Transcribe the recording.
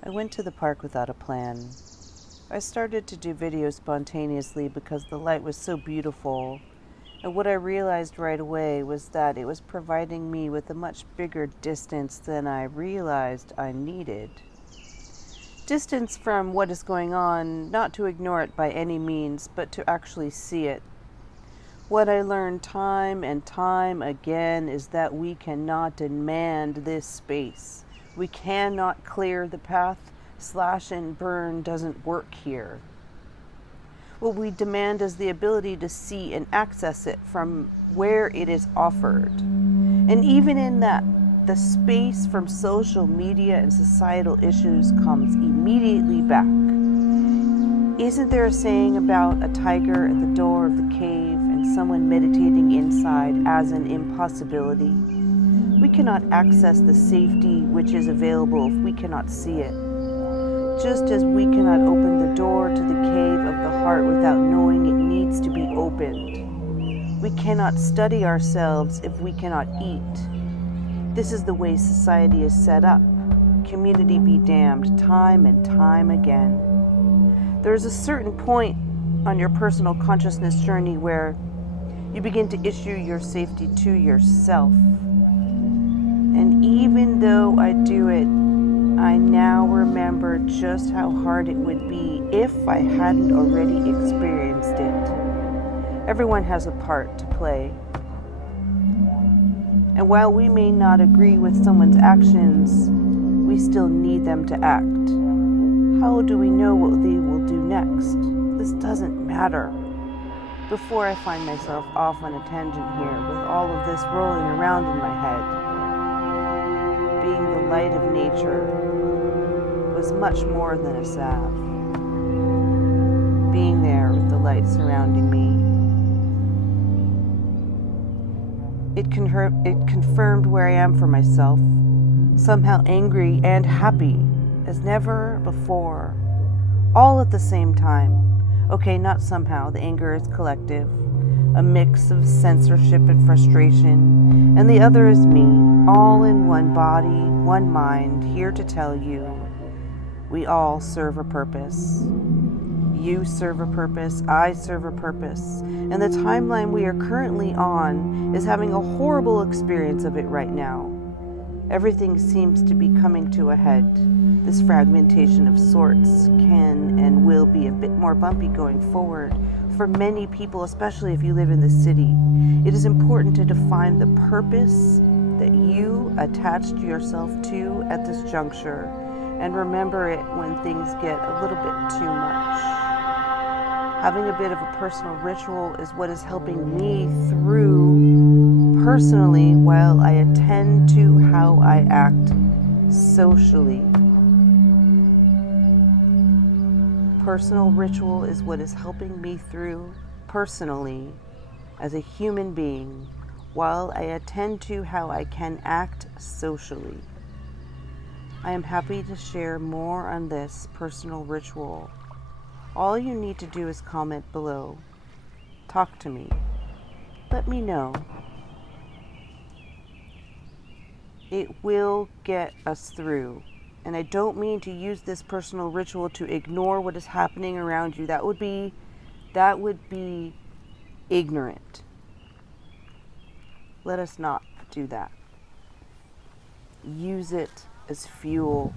I went to the park without a plan. I started to do videos spontaneously because the light was so beautiful, and what I realized right away was that it was providing me with a much bigger distance than I realized I needed. Distance from what is going on, not to ignore it by any means, but to actually see it. What I learned time and time again is that we cannot demand this space. We cannot clear the path. Slash and burn doesn't work here. What we demand is the ability to see and access it from where it is offered. And even in that, the space from social media and societal issues comes immediately back. Isn't there a saying about a tiger at the door of the cave and someone meditating inside as an impossibility? We cannot access the safety which is available if we cannot see it. Just as we cannot open the door to the cave of the heart without knowing it needs to be opened. We cannot study ourselves if we cannot eat. This is the way society is set up. Community be damned, time and time again. There is a certain point on your personal consciousness journey where you begin to issue your safety to yourself. And even though I do it, I now remember just how hard it would be if I hadn't already experienced it. Everyone has a part to play. And while we may not agree with someone's actions, we still need them to act. How do we know what they will do next? This doesn't matter. Before I find myself off on a tangent here with all of this rolling around in my head, being the light of nature was much more than a salve. Being there with the light surrounding me, it confirmed where I am for myself, somehow angry and happy as never before, all at the same time. Okay, not somehow, the anger is collective, a mix of censorship and frustration, and the other is me, all in one body, one mind, here to tell you, we all serve a purpose. You serve a purpose, I serve a purpose, and the timeline we are currently on is having a horrible experience of it right now. Everything seems to be coming to a head. This fragmentation of sorts can and will be a bit more bumpy going forward for many people, especially if you live in the city. It is important to define the purpose that you attached yourself to at this juncture and remember it when things get a little bit too much. Having a bit of a personal ritual is what is helping me through personally while I attend to how I act socially. Personal ritual is what is helping me through personally as a human being while I attend to how I can act socially. I am happy to share more on this personal ritual. All you need to do is comment below. Talk to me. Let me know. It will get us through. And I don't mean to use this personal ritual to ignore what is happening around you. That would be ignorant. Let us not do that. Use it as fuel